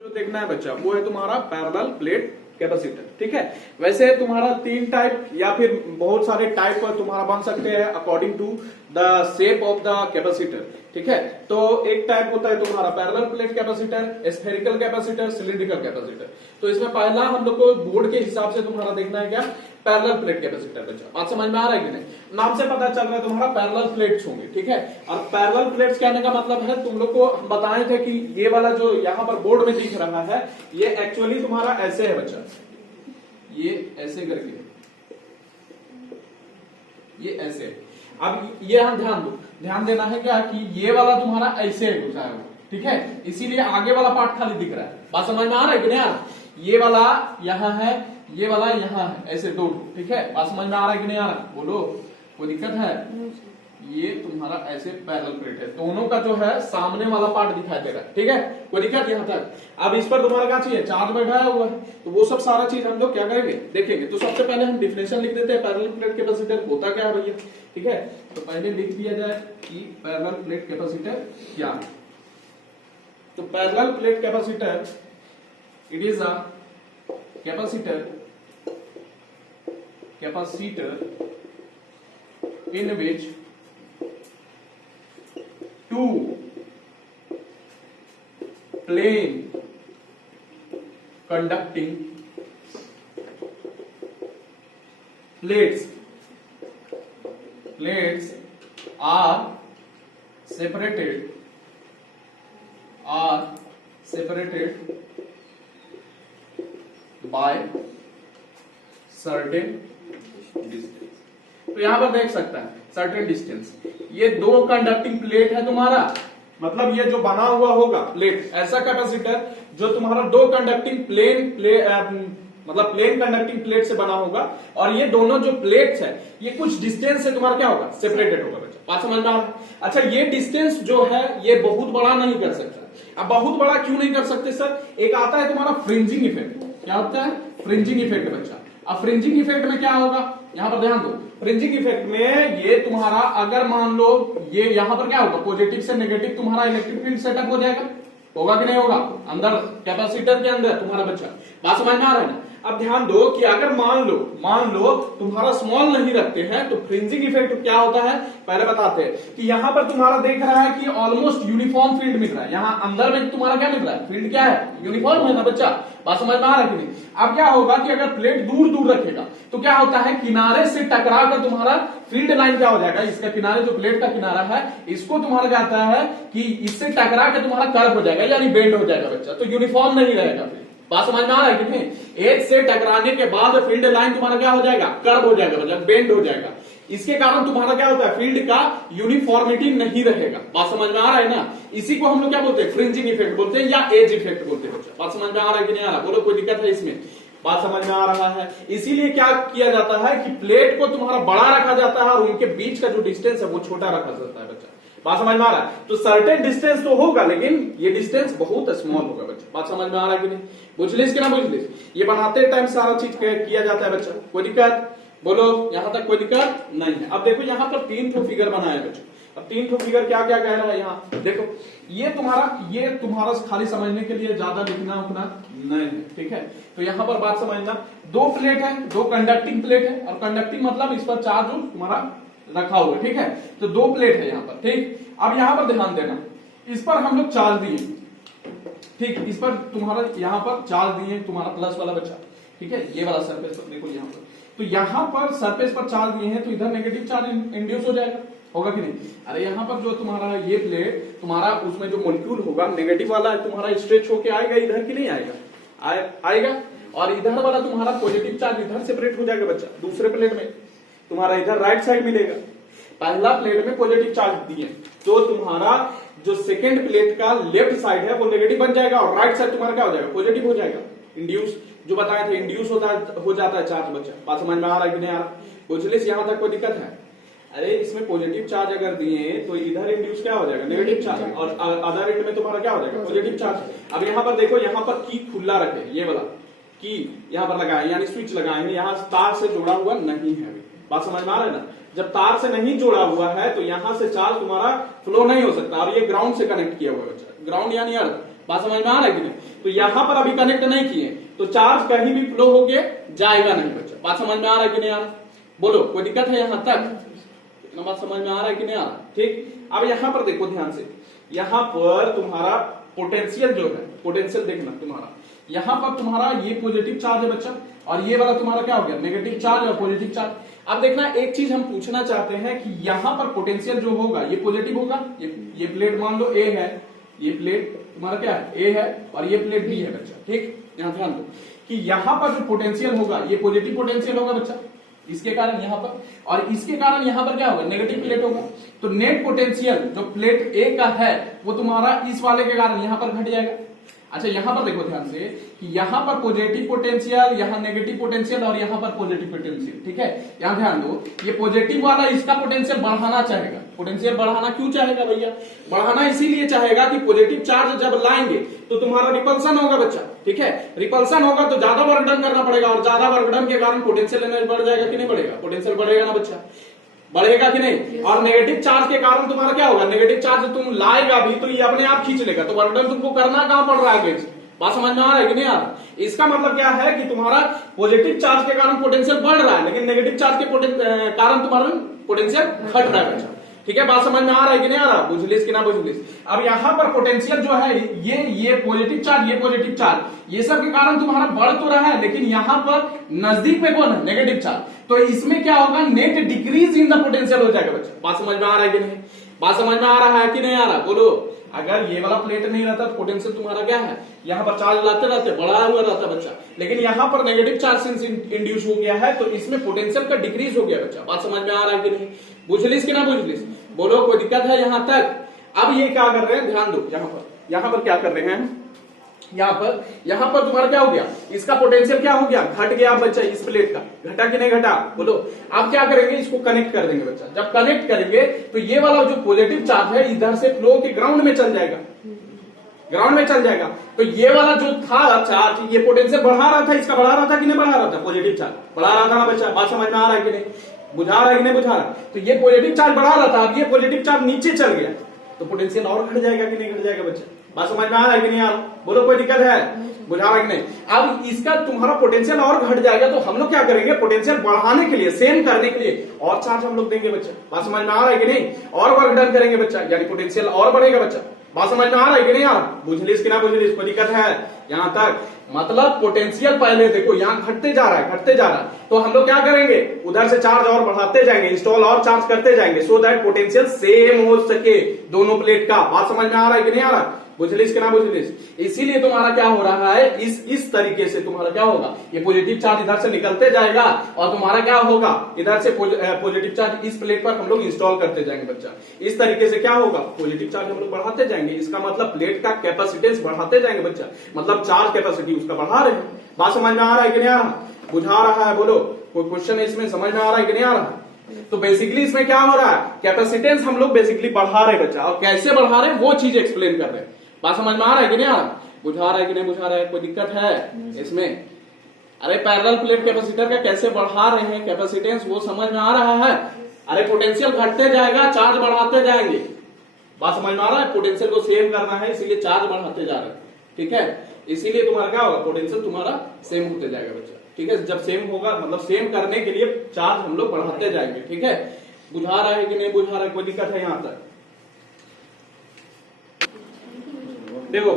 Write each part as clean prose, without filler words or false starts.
जो देखना है बच्चा वो है तुम्हारा पैरेलल प्लेट कैपेसिटर। ठीक है, वैसे तुम्हारा तीन टाइप या फिर बहुत सारे टाइप तुम्हारा बन सकते हैं according to the shape of the capacitor. ठीक है, तो एक टाइप होता है तुम्हारा parallel plate capacitor, spherical capacitor, cylindrical capacitor. तो इसमें पहला हम लोग को बोर्ड के हिसाब से तुम्हारा देखना है क्या, पैरेलल प्लेट कैपेसिटर। बच्चा बात समझ में आ रहा है कि नहीं? नाम से पता चल रहा है तुम्हारा पैरेलल प्लेट्स होंगे। ठीक है, और पैरेलल प्लेट्स कहने का मतलब है तुम लोग को हम बताए थे कि ये वाला जो यहाँ पर बोर्ड में दिख रहा है ये एक्चुअली तुम्हारा ऐसे है बच्चा, ये ऐसे करके, ये ऐसे। अब ये हम ध्यान देना है क्या कि ये वाला तुम्हारा ऐसे घुसा है, ठीक है, इसीलिए आगे वाला पार्ट खाली दिख रहा है। बात समझ में आ रहा है कि नहीं आ रहा? ये वाला यहाँ है, ये वाला यहाँ है, ऐसे दो। ठीक है, बात समझ में आ रहा है कि नहीं आ रहा? बोलो, कोई दिक्कत है? ये तुम्हारा ऐसे पैरेलल प्लेट है, दोनों का जो है सामने वाला पार्ट दिखाई दे रहा है। ठीक है, कोई दिक्कत यहाँ तक? अब इस पर तुम्हारा क्या चाहिए, चार्ज बैठाया हुआ है, तो वो सब सारा चीज हम लोग क्या करेंगे देखेंगे। तो सबसे पहले हम डिफिनेशन लिख देते हैं पैरेलल प्लेट कैपेसिटर होता क्या है भैया। ठीक है, तो पहले लिख दिया जाए कि पैरेलल प्लेट कैपेसिटर क्या है। तो parallel plate capacitor, it is a capacitor in which two plane conducting plates are separated by certain distance. तो यहां पर देख सकता है सर्टेन डिस्टेंस, ये दो कंडक्टिंग प्लेट है तुम्हारा, मतलब ये जो बना हुआ होगा प्लेट, ऐसा कैपेसिटर जो तुम्हारा दो कंडक्टिंग मतलब प्लेन कंडक्टिंग प्लेट से बना होगा, और ये दोनों जो प्लेट्स है ये कुछ डिस्टेंस से तुम्हारा क्या होगा, सेपरेटेड होगा। बच्चा बात समझ में आ रहा है? अच्छा, ये डिस्टेंस जो है ये बहुत बड़ा नहीं कर सकता। अब बहुत बड़ा क्यों नहीं कर सकते सर? एक आता है तुम्हारा फ्रिंजिंग इफेक्ट। क्या होता है? Fringing effect. बच्चा अब फ्रिंजिंग इफेक्ट में क्या होगा, यहां पर ध्यान दो। फ्रिंजिंग इफेक्ट में ये तुम्हारा अगर मान लो ये यहां पर क्या होगा, पॉजिटिव से नेगेटिव तुम्हारा इलेक्ट्रिक फील्ड सेटअप हो जाएगा, होगा कि नहीं होगा अंदर कैपेसिटर के अंदर तुम्हारा। बच्चा बात समझ में आ रहा है ना? अब ध्यान दो कि अगर मान लो तुम्हारा स्मॉल नहीं रखते हैं तो फ्रिंजिंग इफेक्ट क्या होता है पहले बताते हैं कि यहां पर तुम्हारा देख रहा है कि ऑलमोस्ट यूनिफॉर्म फील्ड मिल रहा है। यहां अंदर में तुम्हारा क्या मिल रहा है, फील्ड क्या है, यूनिफॉर्म है ना बच्चा। बात समझ में आ रहा है कि नहीं? अब क्या होगा कि अगर प्लेट दूर रखेगा तो क्या होता है, किनारे से टकरा कर तुम्हारा फील्ड लाइन क्या हो जाएगा, इसका किनारे जो प्लेट का किनारा है इसको तुम्हारा जाता है कि इससे टकरा के तुम्हारा कर्व हो जाएगा, यानी बेंड हो जाएगा बच्चा, तो यूनिफॉर्म नहीं रहेगा। बात समझ में आ रहा है कि नहीं? एक से टकराने के बाद फील्ड लाइन तुम्हारा क्या हो जाएगा, कर्व हो जाएगा, मतलब बेंड हो जाएगा। इसके कारण तुम्हारा क्या होता है, फील्ड का यूनिफॉर्मिटी नहीं रहेगा। बात समझ में आ रहा है ना? इसी को हम लोग क्या बोलते हैं, फ्रिंजिंग इफेक्ट बोलते हैं या एज इफेक्ट बोलते हैं। बच्चा बात समझ में आ रहा है कि नहीं आ रहा? बोलो, कोई दिक्कत है इसमें? बात समझ में आ रहा है? इसीलिए क्या किया जाता है कि प्लेट को तुम्हारा बड़ा रखा जाता है और उनके बीच का जो डिस्टेंस है वो छोटा रखा जाता है। बच्चा बात समझ में आ रहा है? तो सर्टेन डिस्टेंस तो होगा लेकिन ये डिस्टेंस बहुत स्मॉल होगा। बच्चा बात समझ में आ रहा है कि नहीं? बुझलिस कि ना बुझलिस? ये बनाते टाइम सारा चीज किया जाता है बच्चा। कोई दिक्कत? बोलो, यहां तक कोई दिक्कत नहीं है? अब देखो यहाँ पर 3 ठो फिगर बनाया है बच्चा। अब 3 ठो फिगर क्या क्या कह रहा है यहाँ देखो। ये तुम्हारा खाली समझने के लिए ज्यादा लिखना उखना नहीं है, ठीक है? तो यहाँ पर बात समझना, दो प्लेट है, दो कंडक्टिंग प्लेट है, और कंडक्टिंग मतलब इस पर चार्ज तुम्हारा रखा हुआ है, ठीक है? तो दो प्लेट है यहाँ पर, ठीक। अब यहाँ पर ध्यान देना, इस पर हम लोग चार्ज दिए, ठीक, इस पर तुम्हारा यहाँ पर चार्ज दिए तुम्हारा प्लस वाला बच्चा, ठीक है? ये वाला सरफेस पर देखो यहाँ पर, तो यहाँ पर सरफेस पर चार्ज दिए हैं तो इधर नेगेटिव चार्ज इंड्यूस हो जाएगा, होगा कि नहीं? अरे यहाँ पर जो तुम्हारा ये प्लेट तुम्हारा उसमें जो मॉलिक्यूल होगा नेगेटिव वाला तुम्हारा स्ट्रेच होके आएगा इधर की नहीं आएगा? आएगा। और इधर वाला तुम्हारा पॉजिटिव चार्ज इधर सेपरेट हो जाएगा बच्चा, दूसरे प्लेट में तुम्हारा इधर राइट साइड मिलेगा। पहला प्लेट में पॉजिटिव चार्ज दिए तो तुम्हारा जो सेकंड प्लेट का लेफ्ट साइड है वो नेगेटिव बन जाएगा और राइट साइड तुम्हारा क्या हो जाएगा, पॉजिटिव हो जाएगा। इंड्यूस जो बताए थे, इंड्यूस हो जाता है चार्ज बच्चा। बात समझ में आ रहा है कि नहीं आ रहा? बुझलिस यहां तक कोई दिक्कत है? अरे इसमें पॉजिटिव चार्ज अगर दिए तो इधर इंड्यूस क्या हो जाएगा, नेगेटिव चार्ज, और अदर एंड में तुम्हारा क्या हो जाएगा, पॉजिटिव चार्ज। अब यहाँ पर देखो, यहाँ पर की खुला रखे, ये वाला की यहाँ पर लगाए यानी स्विच लगाए हैं, यहाँ तार से जुड़ा हुआ नहीं है। बात समझ में आ रहा है ना? जब तार से नहीं जोड़ा हुआ है तो यहां से चार्ज तुम्हारा फ्लो नहीं हो सकता, और ये ग्राउंड से कनेक्ट किया हुआ है बच्चा, ग्राउंड यानी अर्थ। बात समझ में आ रहा है कि नहीं? तो यहां पर अभी कनेक्ट नहीं किए तो चार्ज कहीं भी फ्लो होके जाएगा नहीं बच्चा। बात समझ में आ रहा है कि नहीं आ रहा? बोलो कोई दिक्कत है यहां तक? इतना बात समझ में आ रहा है कि नहीं आ रहा? ठीक, अब यहां पर देखो ध्यान से, यहां पर तुम्हारा पोटेंशियल जो है, पोटेंशियल देखना तुम्हारा, यहां पर तुम्हारा ये पॉजिटिव चार्ज है बच्चा, और ये वाला तुम्हारा क्या हो गया, नेगेटिव चार्ज और पॉजिटिव चार्ज। अब देखना एक चीज हम पूछना चाहते हैं कि यहां पर पोटेंशियल जो होगा ये पॉजिटिव होगा, ये प्लेट मान लो ए है, ये प्लेट तुम्हारा क्या है, ए है, और ये प्लेट बी है बच्चा। ठीक, यहां ध्यान दो कि यहां पर जो पोटेंशियल होगा ये पॉजिटिव पोटेंशियल होगा बच्चा, इसके कारण यहां पर, और इसके कारण यहां पर क्या होगा, नेगेटिव प्लेट होगा। तो नेट पोटेंशियल जो प्लेट ए का है वो तुम्हारा इस वाले के कारण यहां पर घट जाएगा। अच्छा यहां पर देखो ध्यान से कि यहां पर पॉजिटिव पोटेंशियल, यहां नेगेटिव पोटेंशियल और यहां पर पॉजिटिव पोटेंशियल। ठीक है, यहां ध्यान दो, ये पॉजिटिव वाला इसका पोटेंशियल बढ़ाना चाहेगा। पोटेंशियल बढ़ाना क्यों चाहेगा भैया? बढ़ाना इसीलिए चाहेगा कि पॉजिटिव चार्ज जब लाएंगे तो तुम्हारा रिपल्सन होगा बच्चा। ठीक है, रिपल्सन होगा तो ज्यादा वर्क डन करना पड़ेगा, और ज्यादा वर्क डन के कारण पोटेंशियल एनर्जी बढ़ जाएगा कि नहीं बढ़ेगा? पोटेंशियल बढ़ेगा ना बच्चा, बढ़ेगा कि नहीं? और नेगेटिव चार्ज के कारण तुम्हारा क्या होगा, नेगेटिव चार्ज तुम लाएगा भी तो ये अपने आप खींच लेगा, तो वर्क डन तुमको करना कहां पड़ रहा है? बात समझ में आ रहा है कि नहीं आ रहा? इसका मतलब क्या है कि तुम्हारा पॉजिटिव चार्ज के कारण पोटेंशियल बढ़ रहा है, लेकिन नेगेटिव चार्ज के कारण तुम्हारा पोटेंशियल घट रहा है बच्चा। ठीक है, बात समझ में आ रहा है कि नहीं आ रहा? बुझलिस कि ना बुझलिस? अब यहां पर पोटेंशियल जो है ये पॉजिटिव चार्ज, ये पॉजिटिव चार्ज, ये सब के कारण तुम्हारा बढ़ तो रहा है, लेकिन यहां पर नजदीक में कौन है, नेगेटिव चार्ज, तो इसमें क्या होगा, net decrease in the potential हो जाएगा बच्चा। बात समझ में आ रहा है कि नहीं? बात समझ में आ रहा है कि नहीं आ रहा? बोलो, अगर ये वाला प्लेट नहीं रहता तो पोटेंशियल तुम्हारा क्या है, यहाँ पर चार्ज लाते रहते बढ़ा हुआ रहता बच्चा, लेकिन यहाँ पर नेगेटिव चार्ज सिंस इंड्यूस हो गया है तो इसमें पोटेंशियल का डिक्रीज हो गया बच्चा। बात समझ में आ रहा है कि नहीं? बुझलिस कि ना बुझलिस? बोलो कोई दिक्कत है यहां तक? अब ये क्या कर रहे हैं, ध्यान दो, यहां पर क्या कर रहे हैं, यहां पर तुम्हारा क्या हो गया, इसका पोटेंशियल क्या हो गया, घट गया बच्चा, इस प्लेट का घटा कि नहीं घटा? बोलो, अब क्या करेंगे, इसको कनेक्ट कर देंगे बच्चा। जब कनेक्ट करेंगे तो ये वाला जो पॉजिटिव चार्ज है इधर से फ्लो के ग्राउंड में चल जाएगा, ग्राउंड में चल जाएगा। तो ये वाला जो था चार्ज, ये पोटेंशियल बढ़ा रहा था, इसका बढ़ा रहा था कि नहीं बढ़ा रहा था? पॉजिटिव चार्ज बढ़ा रहा था ना बच्चा। बात समझ में आ रहा है कि नहीं? बुझा रहा है कि नहीं बुझा रहा? तो ये पॉजिटिव चार्ज बढ़ा रहा था, अब ये पॉजिटिव चार्ज नीचे चल गया तो पोटेंशियल और घट जाएगा कि नहीं घट जाएगा बच्चा? बात समझ में आ रहा है कि नहीं आ रहा? बोलो कोई दिक्कत है? बुझा रहा है कि नहीं? अब इसका तुम्हारा पोटेंशियल और घट जाएगा तो हम लोग क्या करेंगे, पोटेंशियल बढ़ाने के लिए, सेम करने के लिए और चार्ज हम लोग देंगे बच्चा। बात समझ में आ रहा है कि नहीं? और वर्क डन करेंगे बच्चा, यानी पोटेंशियल और बढ़ेगा बच्चा। बात समझ में आ रहा है कि नहीं आ रहा? बुझलिस कि ना बुझलिस? कोई दिक्कत है यहां तक? मतलब पोटेंशियल पहले देखो यहाँ घटते जा रहा है, घटते जा रहा है, तो हम लोग क्या करेंगे, उधर से चार्ज और बढ़ाते जाएंगे, इंस्टॉल और चार्ज करते जाएंगे, सो दैट पोटेंशियल सेम हो सके दोनों प्लेट का। बात समझ में आ रहा है कि नहीं आ रहा? बुझलिस कि ना बुझलिस? इसीलिए तुम्हारा क्या हो रहा है, इस तरीके से तुम्हारा क्या होगा, ये पॉजिटिव चार्ज इधर से निकलते जाएगा और तुम्हारा क्या होगा, इधर से पॉजिटिव चार्ज इस प्लेट पर हम लोग इंस्टॉल करते जाएंगे बच्चा। इस तरीके से क्या होगा, पॉजिटिव चार्ज हम लोग बढ़ाते जाएंगे, इसका मतलब प्लेट का कैपेसिटेंस बढ़ाते जाएंगे बच्चा, मतलब चार्ज कैपेसिटी उसका बढ़ा रहे हैं। बात समझ में आ रहा है कि नहीं आ रहा? बुझा रहा है? बोलो, कोई क्वेश्चन है इसमें, समझ में आ रहा है कि नहीं आ रहा? तो बेसिकली इसमें क्या हो रहा है, कैपेसिटेंस हम लोग बेसिकली बढ़ा रहे हैं बच्चा, और कैसे बढ़ा रहे हैं वो चीज एक्सप्लेन कर रहे हैं। बात समझ में आ रहा है कि नहीं आ रहा? बुझा रहा है कि नहीं बुझा रहा है? कोई दिक्कत है इसमें? अरे पैरेलल प्लेट कैपेसिटर का कैसे बढ़ा रहे हैं कैपेसिटेंस, वो समझ में आ रहा है? अरे पोटेंशियल घटते जाएगा, चार्ज बढ़ाते जाएंगे। बात समझ में आ रहा है? पोटेंशियल को सेम करना है, इसीलिए चार्ज बढ़ाते जा रहे हैं। ठीक है, इसीलिए तुम्हारा क्या होगा, पोटेंशियल तुम्हारा सेम होते जाएगा बच्चा। ठीक है, जब सेम होगा मतलब सेम करने के लिए चार्ज हम लोग बढ़ाते जाएंगे। ठीक है, बुझा रहा है कि नहीं बुझा रहा है? कोई दिक्कत है यहां तक? देखो,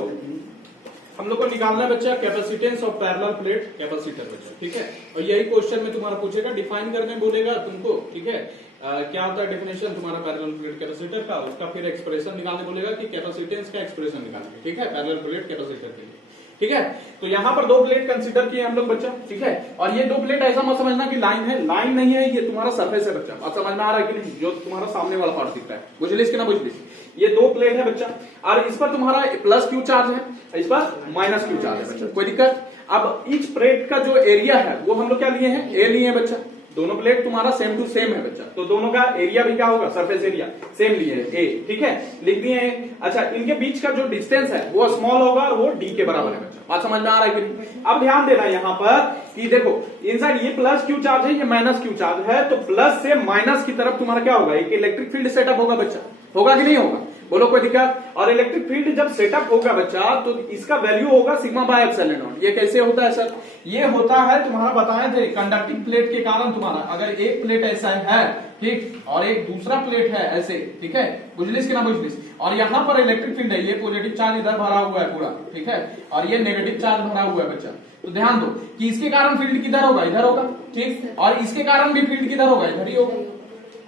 हम लोग को निकालना है बच्चा capacitance of parallel plate capacitor बच्चा। ठीक है, और यही क्वेश्चन में तुम्हारा पूछेगा, डिफाइन करने बोलेगा तुमको। ठीक है, क्या होता है डेफिनेशन तुम्हारा पैरेलल प्लेट कैपेसिटर का, उसका फिर एक्सप्रेशन निकालने बोलेगा कि कैपेसिटेंस का एक्सप्रेशन निकालने। ठीक है, पैरेलल प्लेट कैपेसिटर के लिए। ठीक है, तो यहाँ पर दो प्लेट कंसीडर किए हम लोग बच्चा। ठीक है, और ये दो प्लेट ऐसा मत समझना कि लाइन है, लाइन नहीं है, ये तुम्हारा सरफेस है बच्चा। बात समझ में आ रहा है कि नहीं? जो तुम्हारा सामने वाला पार्ट दिख रहा है, बुझलिस कि ना बुझलिस? ये दो प्लेट है बच्चा, और इस पर तुम्हारा प्लस क्यू चार्ज है, इस पर माइनस क्यू चार्ज है बच्चा। कोई दिक्कत? अब ईच प्लेट का जो एरिया है वो हम लोग क्या लिए हैं, ए लिए हैं बच्चा। दोनों प्लेट तुम्हारा सेम टू सेम है बच्चा, तो दोनों का एरिया भी क्या होगा, सरफेस एरिया सेम लिए है, ए। ठीक है, लिख दिए हैं। अच्छा, इनके बीच का जो डिस्टेंस है वो स्मॉल होगा और वो डी के बराबर है बच्चा। बात समझ में आ रहा है कि नहीं? अब ध्यान देना यहाँ पर कि देखो, इनसाइड ये प्लस क्यू चार्ज है, ये माइनस क्यू चार्ज है, तो प्लस से माइनस की तरफ तुम्हारा क्या होगा, एक इलेक्ट्रिक फील्ड सेटअप होगा बच्चा। होगा कि नहीं होगा? बोलो कोई दिक्कत। और इलेक्ट्रिक फील्ड जब सेटअप होगा बच्चा तो इसका वैल्यू होगा सिग्मा बाय एप्सिलॉन नॉट। ये कैसे होता है सर? ये होता है तुम्हारा बताए थे कंडक्टिंग प्लेट के कारण तुम्हारा अगर एक प्लेट ऐसा है ठीक और एक दूसरा प्लेट है ऐसे, ठीक है, बुझलिस कि ना बुझलिस, और यहाँ पर इलेक्ट्रिक फील्ड है, ये पॉजिटिव चार्ज इधर भरा हुआ है पूरा, ठीक है, और ये नेगेटिव चार्ज भरा हुआ है बच्चा। तो ध्यान दो कि इसके कारण फील्ड किधर होगा? इधर होगा, ठीक, और इसके कारण भी फील्ड किधर होगा? इधर ही होगा।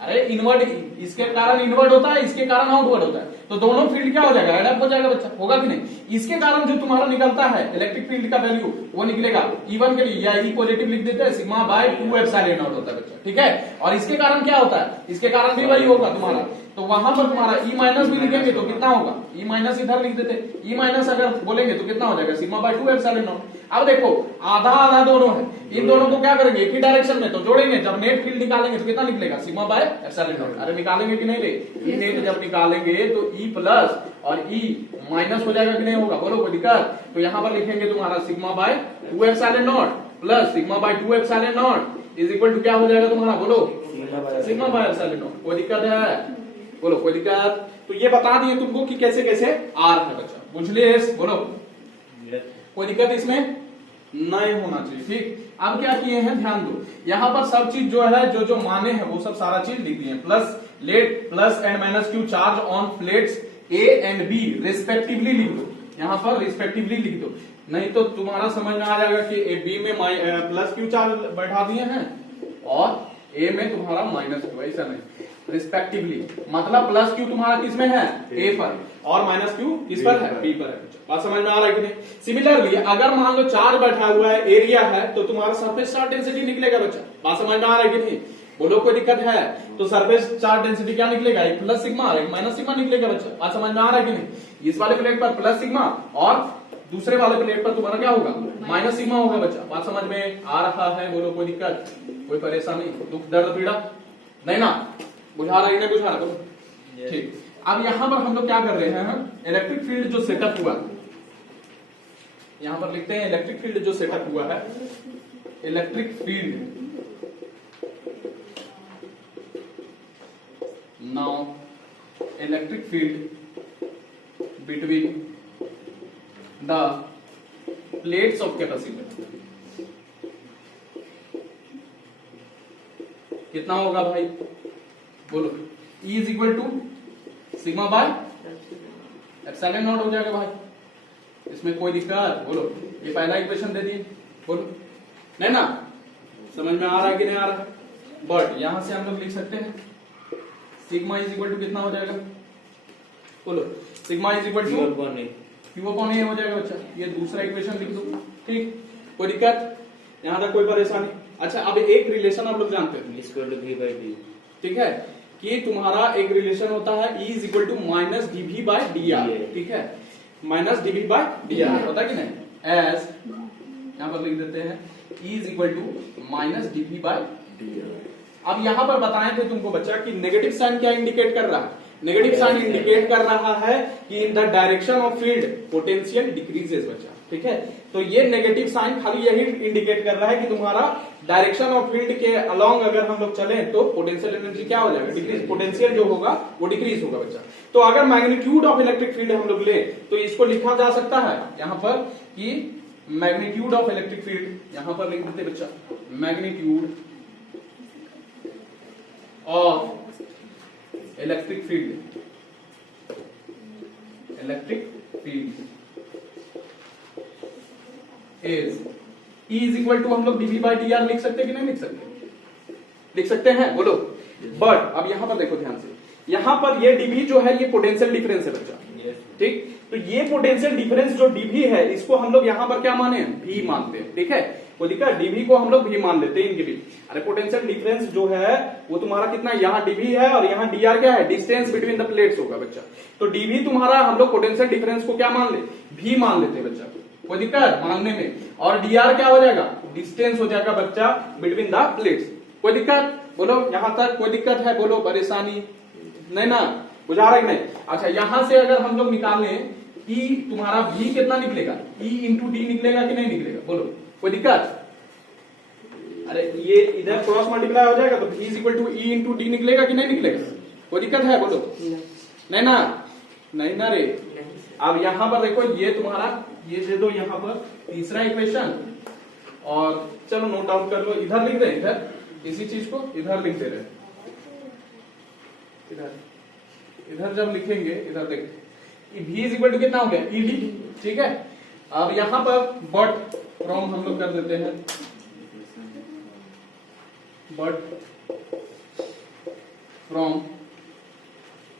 अरे इनवर्ड, इसके कारण इनवर्ड होता है, इसके कारण आउटवर्ड होता है, तो दोनों फील्ड क्या हो जाएगा? एडअप हो जाएगा बच्चा, होगा कि नहीं? इसके कारण जो तुम्हारा निकलता है इलेक्ट्रिक फील्ड का वैल्यू वो निकलेगा E1 के लिए, या E पॉजिटिव लिख देते हैं, सिग्मा बाय 2 एप्सिलॉन नॉट होता है बच्चा, ठीक है। और इसके कारण क्या होता है? इसके कारण भी वही होगा तुम्हारा, तो वहां पर तुम्हारा E माइनस भी लिखेंगे तो कितना होगा? E माइनस इधर लिख देते, E माइनस अगर बोलेंगे तो कितना हो जाएगा? Sigma by 2 epsilon not. अब देखो आधा आधा दोनों है, इन दोनों को क्या करेंगे? एक ही डायरेक्शन में तो जोड़ेंगे, जब नेट फील्ड निकालेंगे तो कितना निकलेगा? Sigma by epsilon not. अरे निकालेंगे कि नहीं रे? ई नेट जब निकालेंगे तो E प्लस और E माइनस हो जाएगा कि नहीं होगा? बोलो कोई दिक्कत? तो यहां पर लिखेंगे तुम्हारा sigma by 2 epsilon naught plus sigma by 2 epsilon naught is equal to क्या हो जाएगा तुम्हारा? बोलो सिग्मा बाय एप्सिलॉन नॉट। कोई दिक्कत है? बोलो कोई दिक्कत? तो ये बता दिए तुमको कि कैसे कैसे आर है बच्चा, बुझलिए? बोलो कोई दिक्कत इसमें नहीं होना चाहिए, ठीक। अब क्या किए हैं ध्यान दो, यहां पर सब चीज जो है जो जो माने हैं वो सब सारा चीज लिख दिए। Plus let plus and minus q charge on plates A and B respectively लिख दो, यहां पर रिस्पेक्टिवली लिख दो, नहीं तो तुम्हारा समझ में आ जाएगा कि ए बी में प्लस क्यू चार्ज बैठा दिए हैं और ए में तुम्हारा माइनस क्यू, ऐसा नहीं, रिस्पेक्टिवली मतलब प्लस क्यू तुम्हारा किस में है? ए पर, और माइनस क्यू किस पर है? बी पर है। बात समझ में आ रहा है कि नहीं? सिमिलरली अगर मान लो चार्ज बैठा हुआ है, एरिया है, तो तुम्हारा सरफेस चार्ज डेंसिटी निकलेगा बच्चा। बात समझ में आ रहा है कि नहीं? बोलो कोई दिक्कत है? तो सरफेस चार्ज डेंसिटी क्या निकलेगा? एक प्लस सिग्मा और एक माइनस सिग्मा निकलेगा बच्चा। बात समझ में आ रहा है कि नहीं? इस वाले प्लेट पर प्लस सिग्मा और दूसरे वाले प्लेट पर तुम्हारा क्या होगा? माइनस सिग्मा होगा बच्चा। बात समझ में आ रहा है? बोलो कोई दिक्कत, कोई परेशानी, दुख दर्द पीड़ा नहीं ना? बुझा रहा है नहीं बुझा रहा? ठीक। अब यहां पर हम लोग क्या कर रहे हैं, इलेक्ट्रिक फील्ड जो सेटअप हुआ, यहां पर लिखते हैं इलेक्ट्रिक फील्ड जो सेटअप हुआ है, electric field now electric field between the plates of capacitor कितना होगा भाई? बोलो E is equal to sigma by epsilon naught हो जाएगा भाई, इसमें कोई दिक्कत? बोलो ये पहला इक्वेशन दे दिए, बोलो नहीं ना? समझ में आ रहा है कि नहीं आ रहा है? बट यहां से हम लोग लिख सकते हैं सिग्मा इज इक्वल टू कितना हो जाएगा? बोलो sigma is equal to Q upon A हो जाएगा बच्चा। ये दूसरा इक्वेशन लिख दो, ठीक, कोई दिक्कत? यहां तक कोई परेशानी? अच्छा अब एक रिलेशन आप लोग जानते हैं, ठीक है, कि तुम्हारा एक रिलेशन होता है E is equal to minus d V by d r, ठीक है, minus d V by d r होता है कि नहीं? एज यहां पर लिख देते हैं E is equal to minus d V by d r. अब यहां पर बताए थे तुमको बच्चा कि नेगेटिव साइन क्या इंडिकेट कर रहा है? नेगेटिव साइन इंडिकेट कर रहा है कि in the direction of field potential decreases बच्चा, ठीक है। तो ये नेगेटिव साइन खाली यही इंडिकेट कर रहा है कि तुम्हारा डायरेक्शन ऑफ फील्ड के अलोंग अगर हम लोग चले तो पोटेंशियल एनर्जी क्या हो जाएगा? डिक्रीज, पोटेंशियल जो होगा वो डिक्रीज होगा बच्चा। तो अगर मैग्नीट्यूड ऑफ इलेक्ट्रिक फील्ड हम लोग ले तो इसको लिखा जा सकता है यहां पर कि मैग्नीट्यूड ऑफ इलेक्ट्रिक फील्ड, यहां पर लिख देते बच्चा magnitude of electric field, electric field is E is equal to हम लोग dV बाई डी आर लिख सकते हैं कि नहीं लिख सकते? लिख सकते हैं, बोलो। बट अब यहां पर देखो ध्यान से, यहां पर ये dV जो है ये पोटेंशियल डिफरेंस है बच्चा, ठीक। तो ये पोटेंशियल डिफरेंस जो dV है इसको हम लोग यहां पर क्या माने? V मानते हैं, ठीक है। वो दिखा dV को हम लोग V मान लेते हैं इनके बीच। अरे पोटेंशियल डिफरेंस जो है वो तुम्हारा कितना, यहाँ dV है और यहाँ dr क्या है? डिस्टेंस बिटवीन द प्लेट्स होगा बच्चा। तो dV तुम्हारा हम लोग पोटेंशियल डिफरेंस को क्या मान ले? V मान लेते हैं बच्चा, कोई दिक्कत मानने में। और dr क्या हो जाएगा? डिस्टेंस हो जाएगा बच्चा बिटवीन द प्लेट्स, कोई दिक्कत? बोलो यहां तक कोई दिक्कत है? बोलो परेशानी नहीं ना? बुझा रहा है नहीं? अच्छा यहां से अगर हम लोग निकालें कि तुम्हारा V कितना निकलेगा? E इंटू डी निकलेगा कि नहीं निकलेगा? बोलो कोई दिक्कत? अरे ये इधर क्रॉस मल्टीप्लाई हो जाएगा तो V is equal to E into d निकलेगा कि नहीं निकलेगा? कोई दिक्कत है? बोलो नहीं ना? नहीं ना रे, अब यहां पर देखो ये तुम्हारा, ये दे दो यहां पर तीसरा इक्वेशन, और चलो नोट डाउन कर लो, इधर लिख दे, इधर इसी चीज को इधर लिख दे रहे, इधर जब लिखेंगे, इधर देख v इज इक्वल टू कितना हो गया ed, ठीक है। अब यहां पर बट फ्रॉम हम लोग कर देते हैं, बट फ्रॉम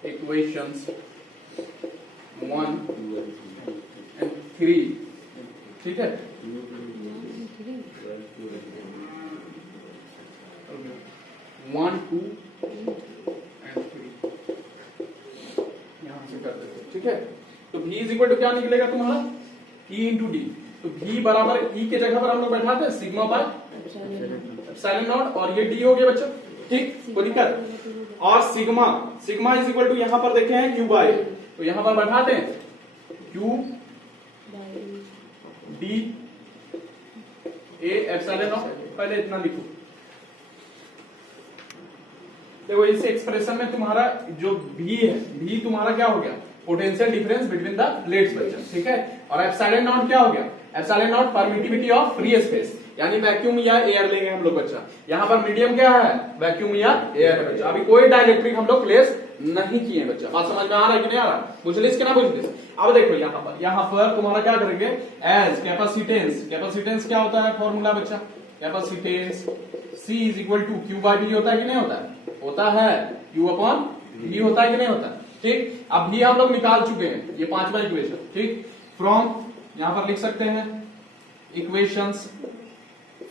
इक्वेशंस 1 and 3, ठीक है, 1, 2 and 3 यहां से कर देते हैं, ठीक है। तो v इज इक्वल टू क्या निकलेगा तुम्हारा e इंटू डी, तो v बराबर e के जगह पर हम लोग बैठाते हैं सिग्मा बाय एप्सिलॉन नॉट, और ये d हो गया बच्चा, ठीक, कोई दिक्कत। और sigma, sigma is equal to यहां पर देखे हैं q बाय, तो यहां पर बैठाते हैं q D A epsilon not, पहले इतना लिखो। देखो इस एक्सप्रेशन में तुम्हारा जो v है, v तुम्हारा क्या हो गया, potential difference between the plates बच्चा, ठीक है। और एप्सिलॉन नॉट क्या हो गया, epsilon not permittivity of free space, यानी वैक्यूम या एयर लेंगे हम लोग बच्चा। यहाँ पर मीडियम क्या है, वैक्यूम या एयर है बच्चा। अभी कोई डाइलेक्ट्रिक हम लोग प्लेस नहीं किए बच्चा, बात समझ में आ रहा है कि नहीं आ रहा, बुझलिस कि ना बुझलिस। अब देखो यहाँ पर तुम्हारा क्या करेंगे, एज कैपेसिटेंस, कैपेसिटेंस क्या होता है फॉर्मूला बच्चा, capacitance C is equal to q by b होता है कि नहीं होता है, होता है, Q अपॉन B होता है कि नहीं होता है, ठीक। अब भी हम लोग निकाल चुके हैं ये पांचवा इक्वेशन, ठीक। फ्रॉम यहां पर लिख सकते हैं इक्वेशंस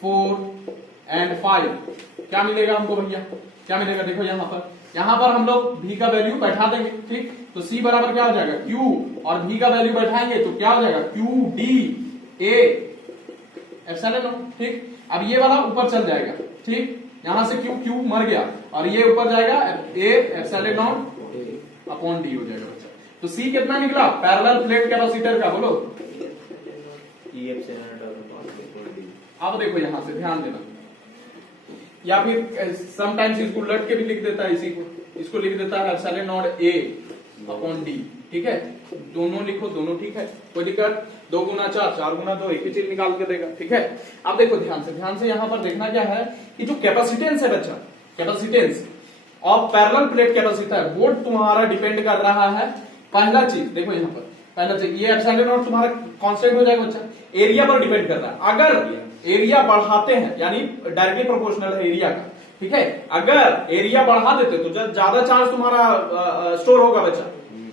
4 एंड 5, क्या मिलेगा हमको भैया, क्या मिलेगा, देखो यहां पर हम लोग v का वैल्यू बैठा देंगे, ठीक। तो C बराबर क्या हो जाएगा Q, और v का वैल्यू बैठाएंगे तो क्या हो जाएगा Q D A epsilon not, ठीक। अब ये वाला ऊपर चल जाएगा, ठीक, यहां से Q मर गया, और ये ऊपर जाएगा A epsilon not upon D हो जाएगा बच्चा। तो C कितना निकला, पैरेलल प्लेट कैपेसिटर का, बोलो। अब देखो यहां से ध्यान देना, या फिर समटाइम्स इसको उलट के भी लिख देता है, इसी को, इसको लिख देता है epsilon not A upon D, ठीक है। दोनों लिखो, दोनों ठीक है, कोई दिक्कत। 2 गुना 4, 4 गुना 2, एक ही चीज निकाल के देगा, ठीक है। अब देखो ध्यान से यहाँ पर देखना क्या है कि जो कैपेसिटेंस है बच्चा, capacitance of parallel plate capacitor, वो तुम्हारा डिपेंड कर रहा है, पहला चीज देखो यहाँ पर, पहला चीज ये एप्सिलॉन नॉट तुम्हारा कांस्टेंट हो जाएगा बच्चा, एरिया पर डिपेंड कर रहा है। अगर एरिया बढ़ाते हैं, यानी डायरेक्टली प्रोपोर्शनल है एरिया का, ठीक है। अगर एरिया बढ़ा देते तो ज्यादा चार्ज तुम्हारा स्टोर होगा बच्चा,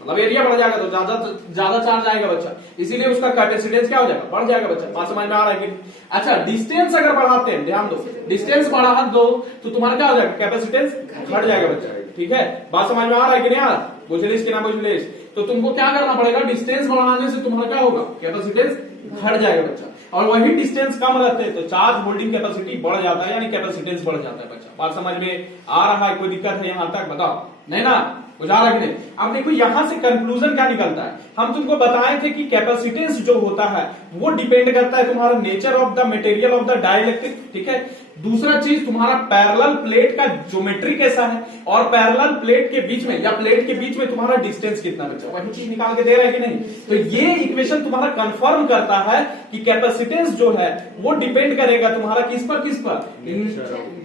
मतलब एरिया बढ़ जाएगा तो ज्यादा चार्ज आएगा बच्चा, इसीलिए उसका कैपेसिटेंस क्या हो जाएगा, बढ़ जाएगा बच्चा। बात समझ में आ रहा है कि, अच्छा डिस्टेंस अगर बढ़ाते हैं, ध्यान दो, डिस्टेंस बढ़ा दो तो तुम्हारा क्या हो जाएगा, कैपेसिटेंस घट जाएगा बच्चा, ठीक है। बात समझ में आ रहा है कि नहीं आ रहा, बुझलिस कि ना बुझलिस। तो तुमको क्या करना पड़ेगा, डिस्टेंस बढ़ाने से तुम्हारा क्या होगा, कैपेसिटेंस घट जाएगा बच्चा, और वही डिस्टेंस कम रहते हैं तो चार्ज होल्डिंग कैपेसिटी बढ़ जाता है, यानी कैपेसिटेंस बढ़ जाता है बच्चा। बात समझ में आ रहा है, कोई दिक्कत है यहां तक, बताओ, नहीं ना, बुझा रहा कि नहीं। अब देखो यहां से कंक्लूजन क्या निकलता है, हम तुमको बताए थे कि कैपेसिटेंस जो होता है वो डिपेंड करता है तुम्हारा nature of the material of the dielectric, ठीक है। दूसरा चीज तुम्हारा पैरेलल प्लेट का ज्योमेट्री कैसा है, और पैरेलल प्लेट के बीच में या प्लेट के बीच में तुम्हारा डिस्टेंस कितना बचा, वही चीज निकाल के दे रहा है कि नहीं। तो ये इक्वेशन तुम्हारा कंफर्म करता है कि कैपेसिटेंस जो है वो डिपेंड करेगा तुम्हारा किस पर,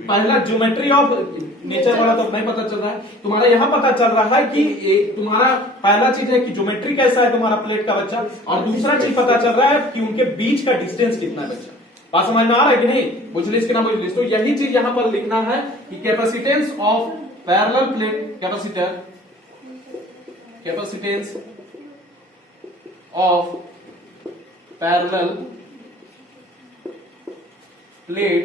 पहला ज्योमेट्री ऑफ नेचर वाला तो नहीं पता चल रहा है तुम्हारा, यहां पता चल रहा है कि तुम्हारा पहला चीज है कि ज्योमेट्री कैसा है तुम्हारा प्लेट का बच्चा, और दूसरा चीज पता चल रहा है कि उनके बीच का डिस्टेंस कितना है बच्चा। बात समझ में आ रहा है कि नहीं, बुझलिस कि ना बुझलिस। तो यही चीज यहां पर लिखना है कि capacitance of parallel plate capacitor, capacitance of parallel plate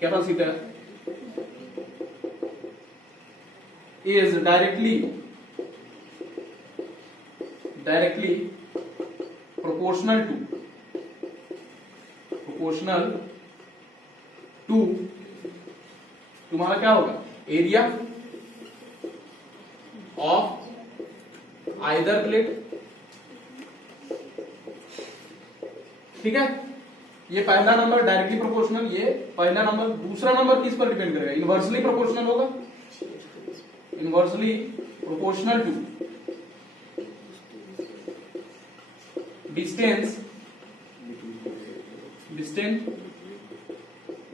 capacitor is directly proportional to तुम्हारा क्या होगा, एरिया ऑफ आइदर प्लेट, ठीक है। ये पहला नंबर डायरेक्टली प्रोपोर्शनल, ये पहला नंबर। दूसरा नंबर किस पर डिपेंड करेगा, इनवर्सली प्रोपोर्शनल होगा, inversely proportional to distance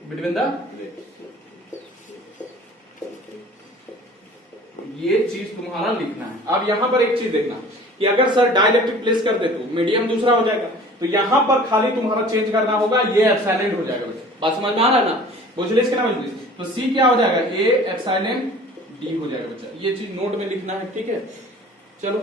between the, ये चीज तुम्हारा लिखना है। अब यहां पर एक चीज देखना कि अगर सर डाइलेक्ट्रिक प्लेस कर दे तो मीडियम दूसरा हो जाएगा, तो यहां पर खाली तुम्हारा चेंज करना होगा, ये एप्सिलॉन हो जाएगा बच्चा। बात समझ में आ रहा है ना, बुझलिस के ना बुझलिस, तो सी क्या हो जाएगा, ए एप्सिलॉन डी हो जाएगा बच्चा। ये चीज नोट में लिखना है, ठीक है। चलो